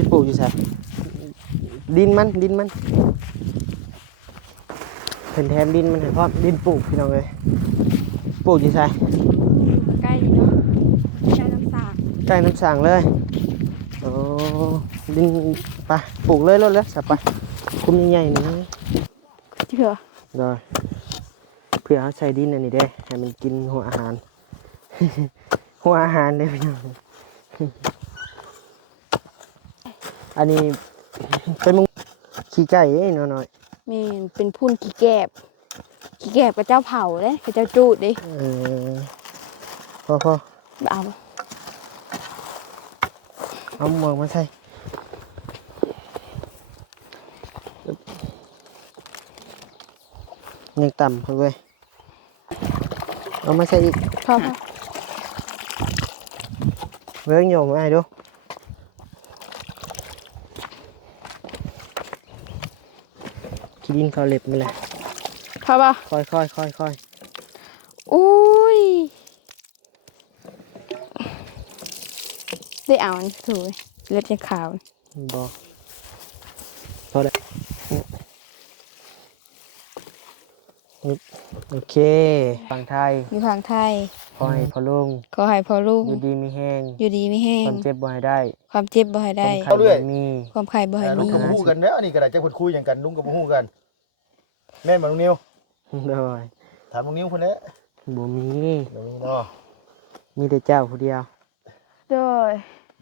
จะปลูกอยู่ใส่ดินมันเป็นแถมดินมันให้พร้อมดินปลูกพี่น้องเลยปลูกอยู่ใส่ใกล้เนาะใกล้น้ำสาง ใกล้น้ำสางเลยโอ้ดินไปปลูกเลยรถเลยสับไปคุ้มใหญ่ๆนี่เชื่อrồi เพื่อเขาใส่ดินอันนี้ได้ให้มันกินหัวอาหาร หัวอาหารได้พี่น้องอันนี้เป็นมุงขี้ไก่เอ้ยน้อย แม่นเป็นพุ่นขี้แกบกับเจ้าเผาเลยกับเจ้าจูดดิพอเอา เอาหมวกมาใส่ยังต่ำเลยเอามาใส่อีกพอเรื่องโยมไอ้ดูขี้ดินเขาเล็บนี่แหละพอป่ะค่อยอุ้ยได้เอาอันสวยเล็บยังขาวบอกพอแล้วโอเคฝั่งไทยอยู่ฝั่งไทยขอให้พ่อลุงอยู่ดีมีแห้งความเจ็บบ่ให้ได้ความไข่บ่ให้มีลุงกับหู้กันแล้วนี่กระดาษจะคุยอย่างกันลุงกับหู้กันแม่นมาลุงนิวเลยถามลุงนิวคนนี้บ่มีเนาะมีแต่เจ้าผู้เดียวโดย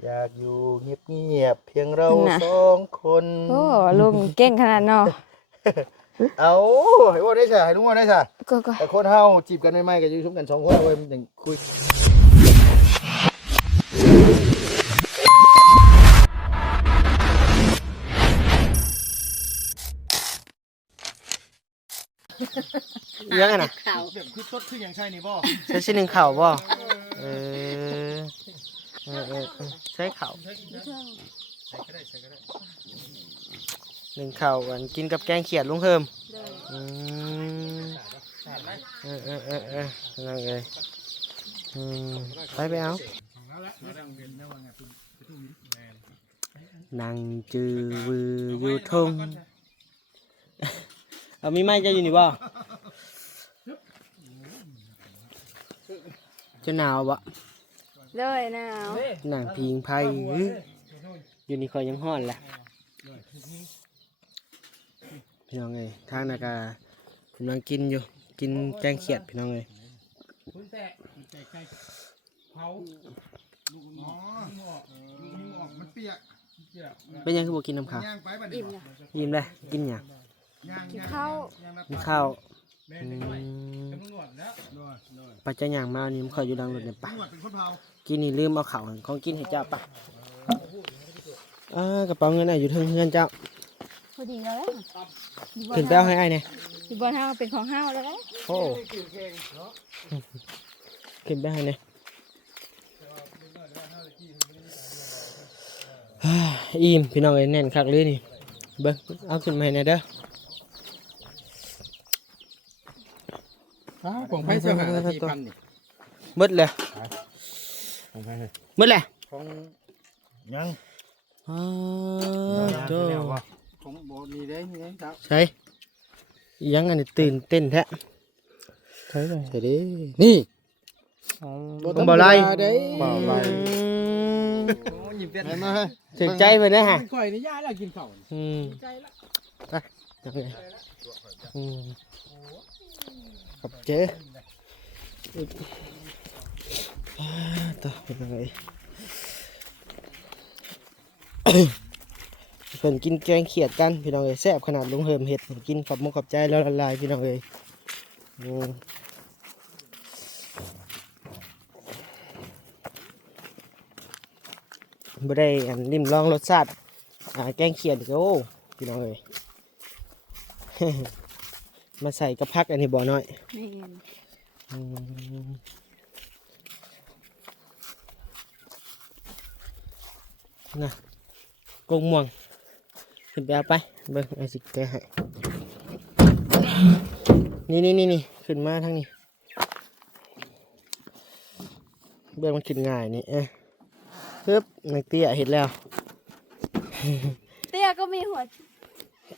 อยากอยู่เงียบเพียงเรา2 คนโอ้ลุงเก่งขนาดเนาะเอาให้ว่าได้ใช่ให้ลุงว่าได้ใช่ก็แต่คนเฮาจีบกันใหม่ๆก็อยู่ชุมกัน2 คนเว้ยมันยังคุยยังไงนะแบบคือต้นคืออย่างใช่นี่บ่ใช้ชิ้นหนึ่งเข่าบ่ใช้เข่าหนึ่งเข่ากันกินกับแกงเขียดลุงเพิ่มนั่งเลยไปเอานั่งจือวืออยู่ทุ่งเอามีไม้จะอยู่นี่บ่จะหนาวบ่เลยหนาว หนังพิงไพ่อยู่นี่คอยยังห้อนแหละพี่น้องเอ้ยทางนากากำลังกินอยู่กินแกงเขียดพี่น้องเอ้ยเป็นยังคือบอกกินน้ำข้าวอิ่มเลยกินหยังกินข้าวปัจจัยอย่างมานี่มันคอยอยู่ดังรถเนี่ยปะกินนี่ลืมเอาข่าวของกินให้เจ้าปะกระเป๋าเงินไหนอยู่ทึ่งเงินเจ้าพอดีแล้วขึ้นแป้วให้ไอ้เนี่ยอยู่บนห้าวเป็นของห้าวแล้วโอ้ขึ้นแป้วให้เนี่ยอิ่มพี่น้องเอ้ยแน่นคักเลยนี่เบิ้งเอาขึ้นมาให้เนี่ยเด้อของไผ่เสื้อผ้าที่พันนี่มืดเลยมืดเลยของยังโจ้ของโบนี่ได้ครับใช่ยังอันนี้ตื่นเต้นแท้ใช่เลยใช่ดินี่ต้องบ่ไล่บ่ไล่มาถึงใจเพื่อนนะฮะข่อยนี่ย่าแล้วกินข้าวใจละไปจังไงขับเจ๊ต่อเป็นยังไงเพิ่นกินแกงเขียดกันพี่น้องเอ้ยแซ่บขนาดลุงเฮิมเห็ดกินกับมุกกับใจแล้วละลายพี่น้องเอ้ยบ่ได้ลิ้มลองรสชาติแกงเขียดโอ้พี่น้องเอ้ย มาใส่กระพักอันนี้บ่อน้อยนะกงม่วงขึ้นไปเอาไปเบิ่งไอ้สิแกให้นี่ขึ้นมาทางนี้เบิ่งมันขึ้นง่ายนี่ปึ๊บนักเตี้ยเห็นแล้ว เตี้ยก็มีหัว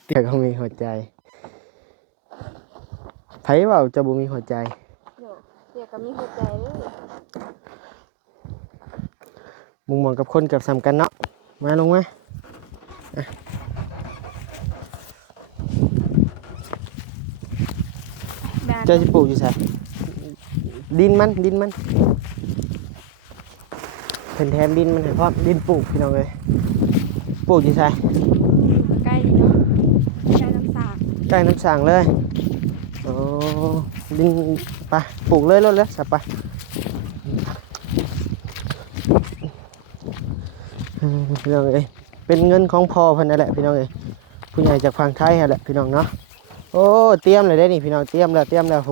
เตี้ยก็มีหัวใจไผเว่าจะบ่มีหัวใจ โยเตี้ยก็มีหัวใจเลย มุงมองกับคนกับสำกันเนาะมาลงมาอ่ะ แบน เจ้าจะปลูกอยู่ไสดินมันเพิ่นแถมดินมันให้พร้อมดินปลูกพี่น้องเอ้ยปลูกอยู่ไส ใกล้ดีเนาะใกล้น้ำสาก ใกล้น้ำสางเลยโอ้ดินไปปลูกเลยรถเลยสับไปพี่น้องเอ้ยเป็นเงินของพ่อเพิ่นนั่นแหละพี่น้องเอ้ยผู้ใหญ่จากฝั่งไทยนั่นแหละพี่น้องเนาะโอ้เตรียมเลยได้นี่พี่น้องเตรียมแล้วโห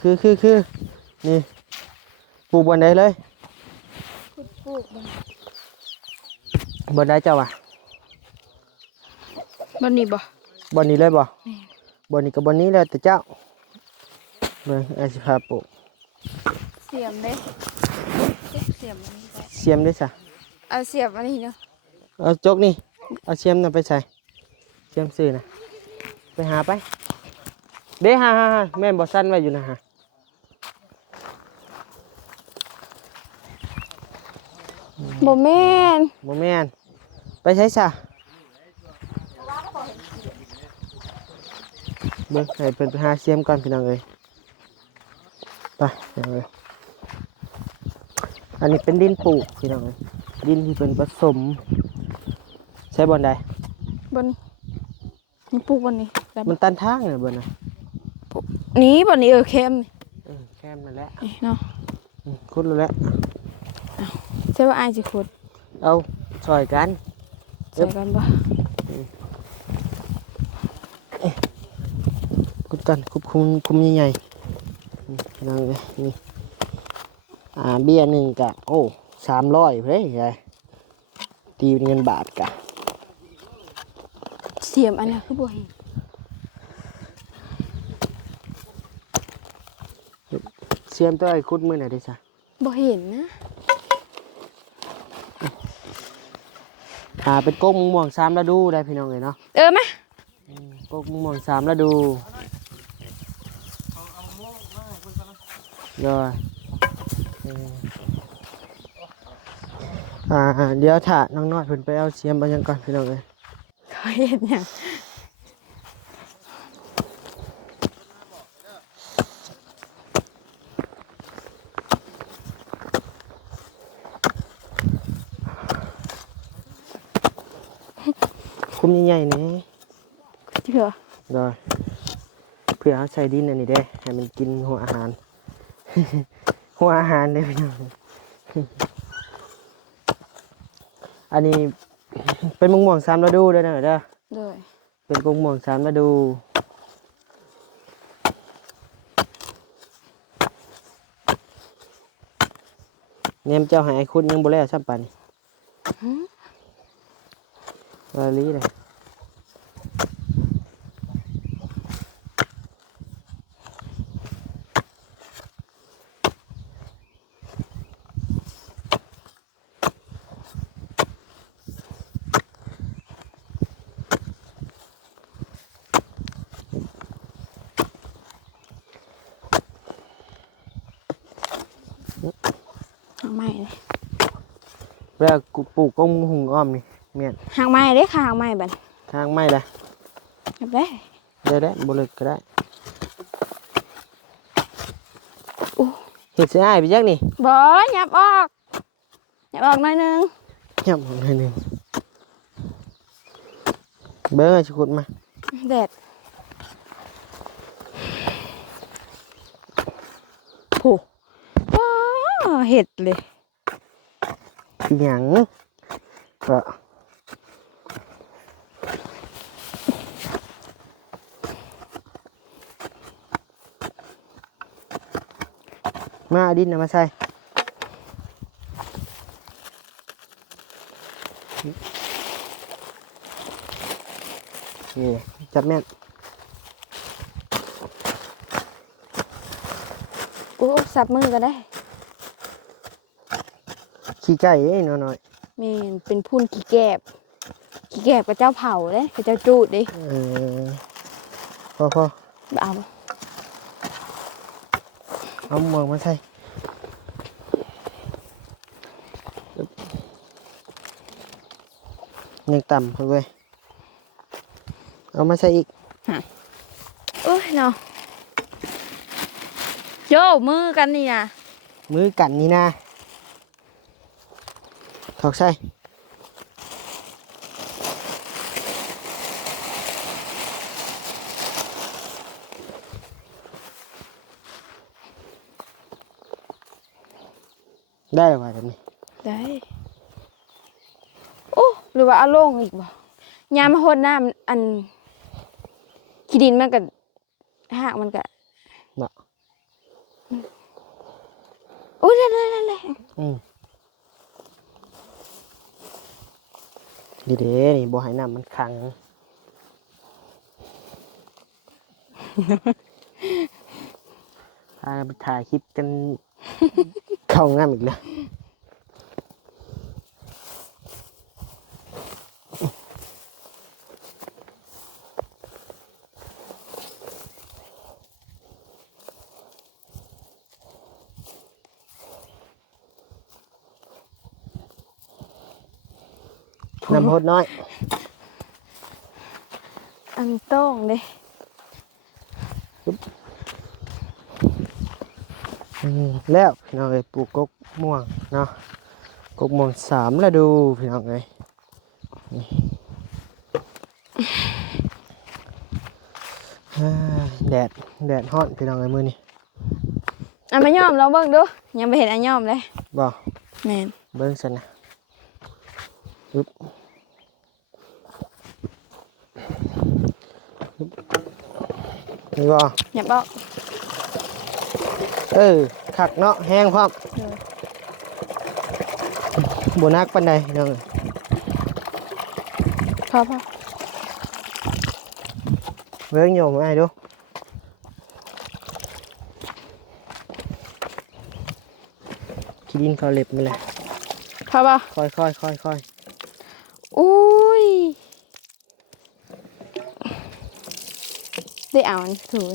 คือนี่ปลูกบนใดเลย ปลูกมัน บนใดเจ้าอ่ะ มันนี่บ่ บนนี้เลยบ่บนนี้กับบนนี้แล้วแต่เจ้าเบิ่งอาสิพาปลูก เสียมเด้เสียมอันนี้ได้ เสียมได้ซะ เอาเสียมอันนี้เนาะ เอาจกนี่เอาเสียมน่ะไปใส่เสียมซื้อน่ะไปหาไปเด้หาแม่นบ่สั้นไว้อยู่นะฮะ บ่แม่น บ่แม่นไปใช้ซะเบิ่งให้เพิ่นไปหาเสียมก่อนพี่น้องเอ้ยไปพี่น้องเอ้ยอันนี้เป็นดินปลูกพี่น้องเอ้ยดินที่เพิ่นผสมใช้บ่อนใด บนนี่ปลูกบนนี้ได้บ่ มันตันทางน่ะบ่น่ะ นี่บนนี้เข้ม แค่นั่นแหละ นี่เนาะ คุดแล้วแหละ ใช่ว่าอายสิขุด เอาซอยกัน ใส่กันบ่ คุดกันคุมใหญ่ๆนี่พี่น้องเอ้ยนี่เบี้ยหนึงก็โอ้300เฮ้ยยายตีเป็นเงินบาทกะ เสียมอันนี้คือบ่เห็น เสียมตัวไอ้คุดมื้อไหนได้ซะ บ่เห็นนะ เป็นกกมะม่วง3ฤดูได้พี่น้องเอ้ยเนาะ มาก กมะม่วง3ฤดูเดี๋ยวเดี๋ยวถ้าน้องน้อยเพิ่นไปเอาเสียมไปยังก่อนพี่น้องเอ้ย เขาเห็นหยัง คุมใหญ่ๆนี่ เถื่อ เดี๋ยวเพื่อเอาใส่ดินอันนี้เด้ให้มันกินหัวอาหาร หัวอาหารเด้พี่น้องอันนี้ เป็นมะม่วง3ฤดูเด้อนะเด้อ เลย เป็นมะม่วง3ฤดูเนี่ยเจ้าให้ไอ้คุณยังบ่แล้วซ้ำปานนี้ว่าลีเลยหางไม้เลย แล้วกูปลูกกงหุงอ้อมนี่เมียน หางไม้เด้ค่ะหางไม้บัด ทางไม่ละ เก็บได้ ได้บ่เลิกก็ได้ โอ้ เฮ็ดสิอ้ายไปจักนี่ บ่หยับออกหยับออกหน่อยนึง ย่ำของหน่อยหนึงเบิ่งให้สิขุดมา แดดโอ้ว้าเห็ดเลย อีหยังก็มาเอาดินน่ะมาใส่นี่จับแม่น โอ้สับมือก็ได้ ขี้ไก่เอ้ยน้อย แม่นเป็นพุ่นขี้แกบกับเจ้าเผาเด้กับเจ้าจูดเด้ พอ เอา เอาหมวกมาใส่ยังต่ำเพื่อนเว้ยเอามาใส่อีก โอ้ยเนาะโยมือกันนี่นะ มือกันนี่นะถอกใส่ได้หรือเปล่าแบบนี้ ได้โอ้หรือว่าเอาลงอีกบ่ยามมาหดน้ำอันขี้ดินมันก็หากมันก็ เนาะ โอ้ยเลย ดีเด้นี่บ่ให้น้ำมันขัง พาไปถ่ายคลิปกัน เข้างามอีกแล้วน้ำพดน้อย อันต้องเด้ แล้วพี่น้องเอ้ยปลูกกกม่วงเนาะกกม่วง3ฤดูพี่น้องเอ้ยนี่แดดฮ้อนพี่น้องเอ้ยมื้อนี้ อันไม่ยอมเราเบิ่งดูยังไปเห็นอันยอมเลย บ่ แม่น เบิ่งซั่นนะอึ๊บนี่บ่ อย่าบอก คักเนาะแห้งพร้อมบ่นักปานใดพี่น้องเอ้ย พอ เบิ่งโยมให้ดูขี้ดินเขาเล็บมันแหละ พอป่ะ ค่อย อุ้ยได้เอาอันถูก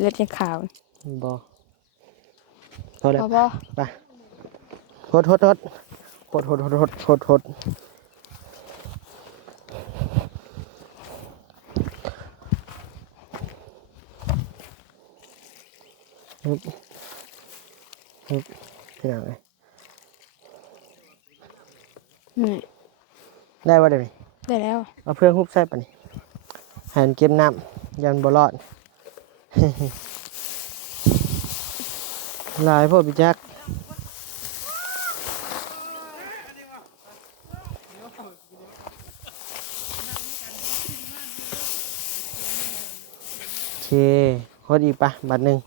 เล็บยังขาว บ่พอแล้ว พอป่ะ ไปหดฮึบพี่น้องเอ้ย นี่ ได้บ่เดี๋ยวนี้ ได้แล้ว เอาเพื่องฮุบใส่ปะนี่หันเก็บน้ำยันบ่รอด หลายพวกพี่แจ๊คโอเคฮดอีกปะบัดหนึ่ง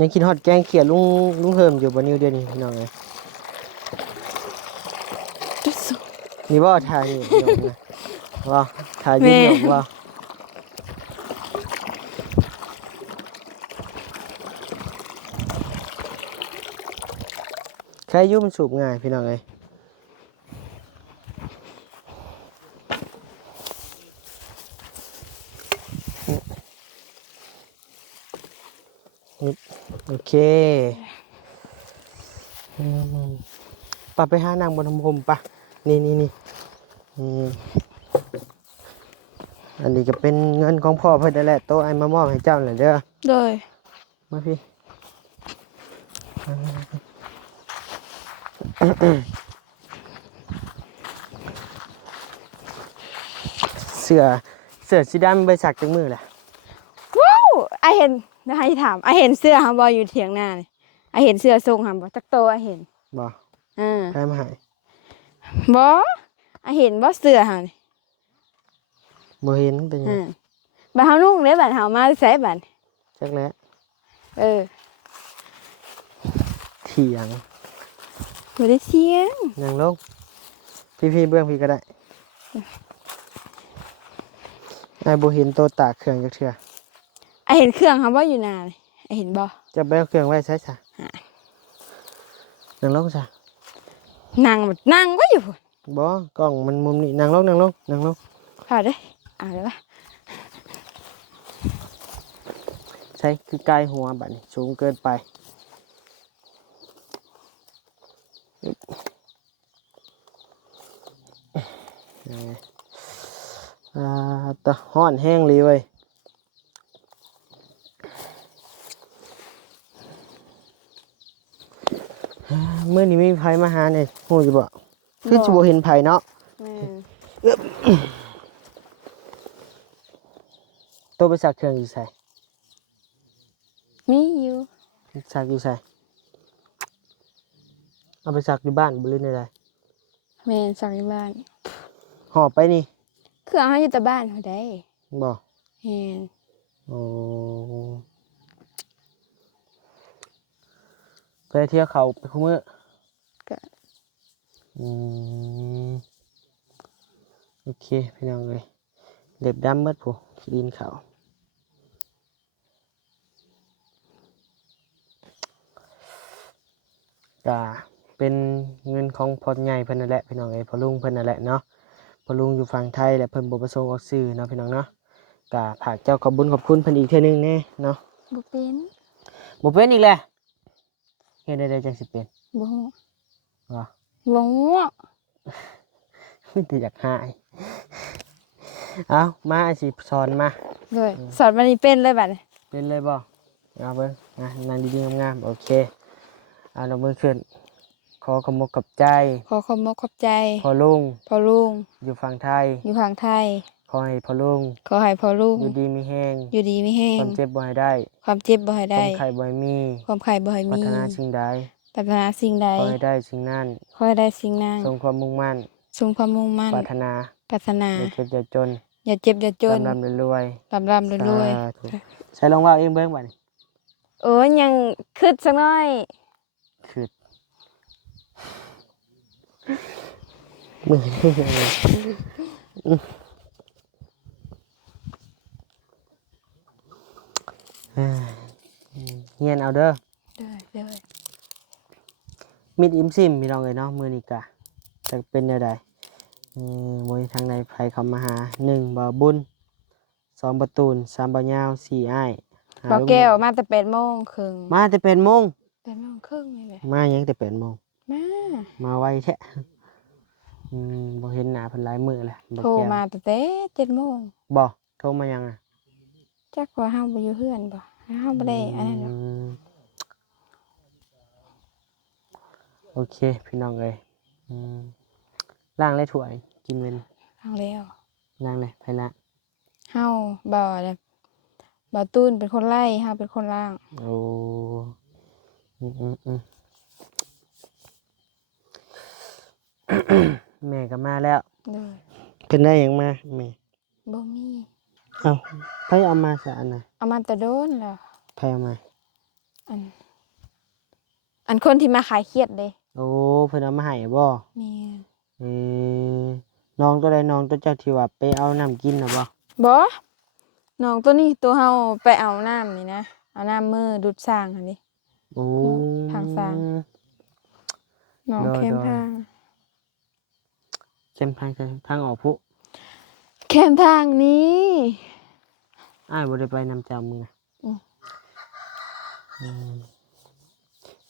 ยังกินฮอดแกงเขียดลุงเฮิมอยู่บนนิ้วเดียวนี้พี่น้องเลยนี่ว่าถ่ายอยู่พี่น้องนะว่าถ่ายยิ้มหยอกว่าใครยุ่มันสูบง่ายพี่น้องเลยโอเคปะไปหานางบนพรมปะนี่อันนี้ก็เป็นเงินของพ่อเพื่อนนั่นแหละโต๊ะไอ้มามอบให้เจ้าน่ะเด้อ โดย มาพี่เสื้อสีดำใบสักจังมือแหละ ว้าวไอเห็นนะให้ถามไอเห็นเสื้อฮัมบอยอยู่เถียงหน้านี่ไอเห็นเสื้อทรงฮัมบอจักโตไอเห็น บ่ อ่า ใครมาให้ บอไอเห็นบอเสื้อฮัน บ่เห็นเป็นไง บัดเฮานุ่งเลยบัดเฮามาใส่บัด จักแล้ว เออ เถียง บ่ได้เสียง นั่งลงพี่เบื้องพี่ก็ได้ ไอ้ายบ่เห็นตัวตากเครื่องจักเทื่อ ไอเห็นเครื่องเขาบ่อยู่นาเลยไอเห็นบ่ จะไปเอาเครื่องไว้ใช้ซะนั่งลงซะ นั่งก็อยู่พุ่น บ่กล้องมันมุมนี้นั่งลง ผ่าเด้เอาเลยปะ ใช่คือกายหัวบัดนี้สูงเกินไปตะฮ้อนแห้งเลยเว้ยมื้อนี้มีไผมาหาเนี่ยฮู้อยู่บ่คือสิบ่เห็นไผเนาะ แม่น ตัวไปซักเครื่องอยู่ไส มีอยู่ ซักอยู่ไสเอาไปซักอยู่บ้านบ่หรือใด แม่นสักที่บ้าน ๆหอบไปนี่ เครื่องเขาอยู่แต่บ้านเขาได้ บ่ แม่น โอ้ไปเที่ยวเขาไปคุมื้อ ก็ อืมโอเคพี่น้องเลยเล็บดำเบิดผู้ขี้ดินเขาก็เป็นเงินของพ่อใหญ่เพิ่นนั่นแหละพี่น้องเอ้ยพ่อลุงเพิ่นนั่นแหละเนาะพ่อลุงอยู่ฝั่งไทยและเพิ่นบ่ประสงค์ออกสื่อเนาะพี่น้องเนาะก็ฝากเจ้าขอบคุญขอบคุณเพิ่นอีกเทื่อนึงแน่เนาะ บ่เป็น บ่เป็นอีกแหละเฮ็ดได้จังสิเป็น บ่ฮู้ ว่า บ่ฮู้ ไม่ได้อยากหายเอามาไอ้สิสอนมา เลยสอนมันนี่เป็นเลยบัดนี้ เป็นเลยบ่เอาเบิ่งนั่งดีๆงามๆโอเคเอาลงมือขึ้นขอขอบคุณกับใจ ขอขอบมกขอบใจ พ่อลุง พ่อลุง อยู่ฝั่งไทย อยู่ทางไทย ขอให้พ่อลุง ขอให้พ่อลุง อยู่ดีมีแห้ง อยู่ดีไม่แห้ ค ง วามเจ็บบ่ให้ได้ ความเจ็บบ่ให้ ค ได้ วามไข้บ่ให้มี ความไข่บ่ให้ ปราร มี ถนาสิ่งใด ปรารถนาสิ่งใด ขอให้ได้สิ่งนั้น ขอให้ได้สิ่งนั้น ทรงความมุ่งมั่น ทรงความมุ่งมั่น ปรารถนา ปรารถนา อย่าเจ็บอย่าจน อย่าเจ็บอย่าจน ร่ำรวย ร่ำรวย สาธุใช้ลองว่าเองเบิ่งบัดนี้ โอ้ยยังคิดสักหน่อย คือมือเฮียนเอาเด้อ เด้อ มิดอิมซิมพี่น้องเอ้ยเนาะมื้อนี้กะจะเป็นแนวใดบ่มีทางใดไผเข้ามาหา1บ่าวบุญ2บ่ตูน3บ่าวยาว4อ้ายห้า บ่ ลุง แก้วมาแต่8:30 มาแต่8:00น 8:30นี่แหละ มาหยังแต่8:00น มา มาไวแท้บ่เห็นหน้าเพิ่นหลายมื้อแล้วบ่ โทร แก้ว มาตั้งแต่7:00น บ่โทรมายังอ่ะ จักว่าเฮาบ่อยู่เฮือนบ่เฮาบ่ได้อันนั้นหรอก โอเคพี่น้องเอ้ยล้างเลยถ้วยกินเว้น เอาแล้ว ล้างเลยไผละ เฮาบ่แบบบ่ตูนเป็นคนไล่เฮาเป็นคนล่าง โอ้แม่ก็มาแล้ว เด้อ เป็นได้หยังมาแม่ บ่มี เอ้าไผเอามาซะอันน่ะ เอามาแต่โดนแล้ว ไผเอามา อันคนที่มาขายเครียดเด้ โอ้เพิ่นเอามาให้บ่ แม่น เออน้องตัวใดน้องตัวเจ้าที่ว่าไปเอาน้ำกินน่ะบ่ บ่น้องตัวนี้ตัวเฮาไปเอาน้ำนี่นะเอาน้ำมือดูดสร้างหั่นดิ โอ้ ทางสร้าง น้องเข้มทาง เข้มทางออกพุ เข้มทางนี้ อ้ายบ่ได้ไปนำเจ้ามือนะ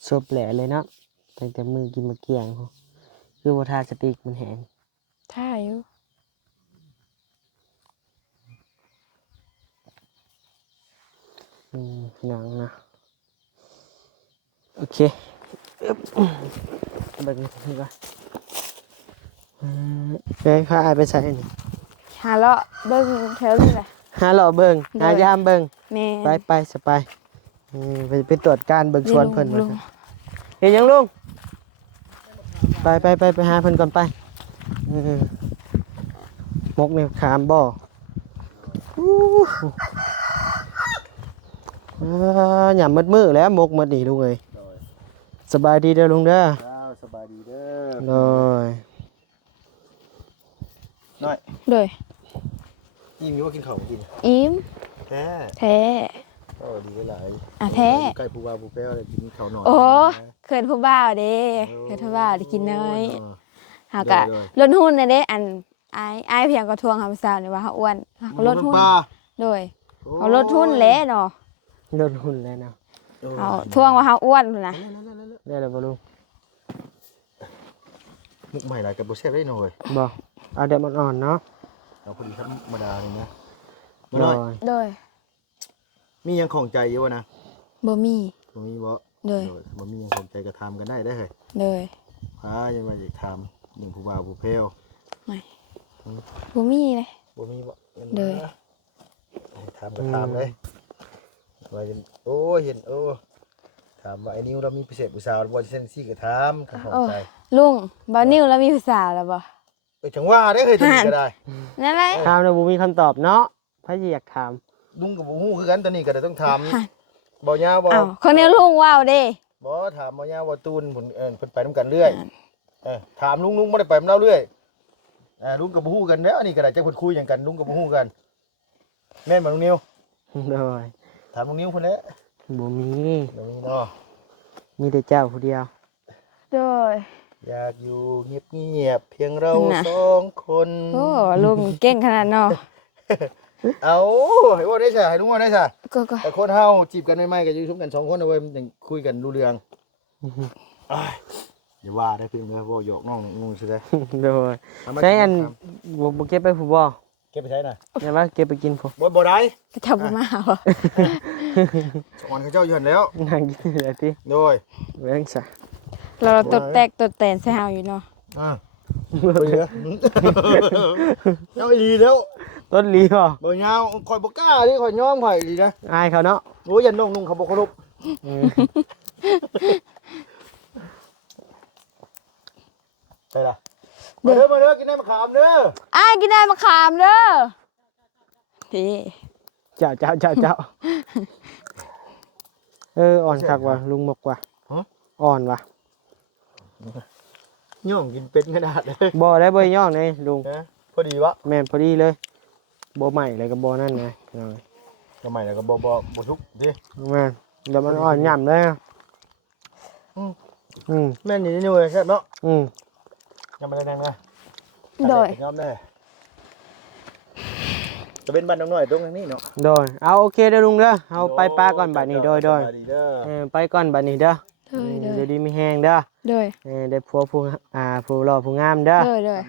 ซบแหละเลยเนาะตั้งแต่มือกินมาเกี่ยงพูคือบ่ทาสติกมันแห้ง ท่าอยู่ หนังนะโอเคเบิ่งนี่ก่อนเฮ้ยพาอ้ายไปใส่นี่ หาเลาะเบิ่งแถวนี้แหละ หาเลาะเบิ่งหายามเบิ่ง แม่ ไปสบายไปตรวจการเบิ่งสวนเพิ่น ลุง เฮ็ดหยังลุงไปหาเพิ่นก่อนไปมกนี่ขามบ่หยามมืดมือแล้วมกมืดนี่ลุงเอ้ยสบายดีเด้อลุงเด้อ สบายดีเด้อ โดย น้อย โดย อิ่มอยู่ว่ากินข้าวกิน อิ่ม แท้ แท้ ดีหลาย อ่ะแท้ ใกล้ผู้ว่าผู้แป้วเลยกินข้าวหน่อย โอ้เขินผู้บ่าวเด้เขินผู้บ่าวได้กินน้อยเฮาก็ลดหุ้นเด้อันอายเพียงก็ทวงเฮาสาวนี่ว่าเฮาอ้วนเฮาก็ลดหุ้นโดยเขาลดหุ้นแล้วเนาะ โดนหุ่นแล้วเนาะ เฮาทวงว่าเฮาอ้วนพุ่นน่ะ ได้แล้วบ่ลุง มุกใหม่หลายกับโบเซ่ได้หน่อย บ่เอาแบบอ่อนๆเนาะ เอาพอดีธรรมดาเลยนะ โด น้อย ย โดย มียังของใจเยอะนะ บ่มี บ่มีบ่ โดย บ่มียังของใจก็ทำกันได้เฮ้ย โดย พายังมาอยากทำหนึ่งผู้บ่าวผู้แป้ว ไม่บ่มีเลย บ่มีบ่ เด้อ ทำก็ทำเลยว่าโอ้เห็นโอ้ถามว่าไอ้นิ้วเรามีพิเศษผู้สาวบ่เส้นซี่ก็ทำกับของใจ ลุงบ่าวนิวแล้วมีผู้สาวแล้วบ่ จังว่าได้เคยตัวนี้ก็ได้ นั่นแหละ ถามแล้วบ่มีคำตอบเนาะพระอยากถาม ลุงกับบ่ฮู้คือกันตัวนี้ก็ได้ต้องถามบ่ยาวบ่ อ้าวคนนี้ลุงว้าวเด้ บ่ถามบ่ยาวบ่ตูนเพิ่นไปนำกันเรื่อยถามลุงบ่ได้ไปนำเราเรื่อยลุงกับบ่ฮู้กันแล้วอันนี้ก็ได้จักเพิ่นคุยหยังกันลุงกับบ่ฮู้กันแม่นบ่ลุงนิว โดย ถามลุงนิวเพิ่นแหละ บ่มี บ่มีเนาะ มีแต่เจ้าผู้เดียว โดย อยากอยู่เงียบๆเพียงเรา น่ะ สองคน โอ้ลุงเก่งขนาดเนาะ เอาให้ว่าได้ซะให้ลุงว่าได้ซะ ก็ แต่คนเฮาจีบกันใหม่ๆก็อยู่ชุมกัน2คนเอาไว้มันจังคุยกันรู้เรื่องอ้ายอย่าว่าได้เพิ่นเด้อบ่หยอกน้องงงซิได้ โดยใช้อันบ่เก็บไปผู้บ่ เก็บไปใช้น่ะ อย่าว่าเก็บไปกินผู้ บ่ได้ ก็ทำบ่มาบ่ สอนเขาเจ้าอยู่หั่นแล้ว นั่งกินได้ติ โดย เบิ่งซะ เราตดแตกตดแตนใส่เฮาอยู่เนาะ ไปเด้อเจ้าอีหลีแล้ว ต้นลีบ่ บ่ยาวข่อยบ่กล้าดิข่อยยอมข่อยอีหลีนะ อายเขาเนาะ โอ้ยอย่าน้องนุ่งเขาบ่เคารพ อืม ไปล่ะมาเด้อกินได้มะขามเด้อ อ้ายกินได้มะขามเด้อดี เจ้าอ่อนคักว่ะลุงบอกว่าอ่อนว่ะ ย่องกินเป็นขนาดเลย บ่ได้บ่ย่องเลยลุง นะพอดีวะ แม่นพอดีเลยบ่ใหม่เลยกับบ่นั่นไง ทำไมล่ะก็บ่ทุกดิ แม่นเดี๋ยวมันอ่อนหย่ำเลยนะ แม่นนี่นี่เว้ยแซ่บเนาะ ยังไม่ได้นั่งนะ โดย ยอมได้จะเป็นบ้านน้องน้อยตรงนี้เนาะ โดยเอาโอเคเด้อลุงเด้อเอาไปปลาก่อนบัดนี้โดย สบาเด้อ ไปก่อนบัดนี้เด้อ โดย เดี๋ยวดีมีแฮงเด้อ โดย ได้ผัวผู้หล่อผู้งามเด้อ โดย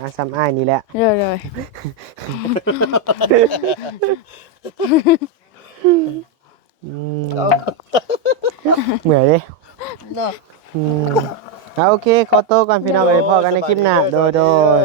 อาซ้ำอ้ายนี่แหละ โดย เหนื่อยดิ เนาะ เอาโอเคขอโตวก่อนพี่น้องเอ้ยพอกันในคลิปหน้าโดย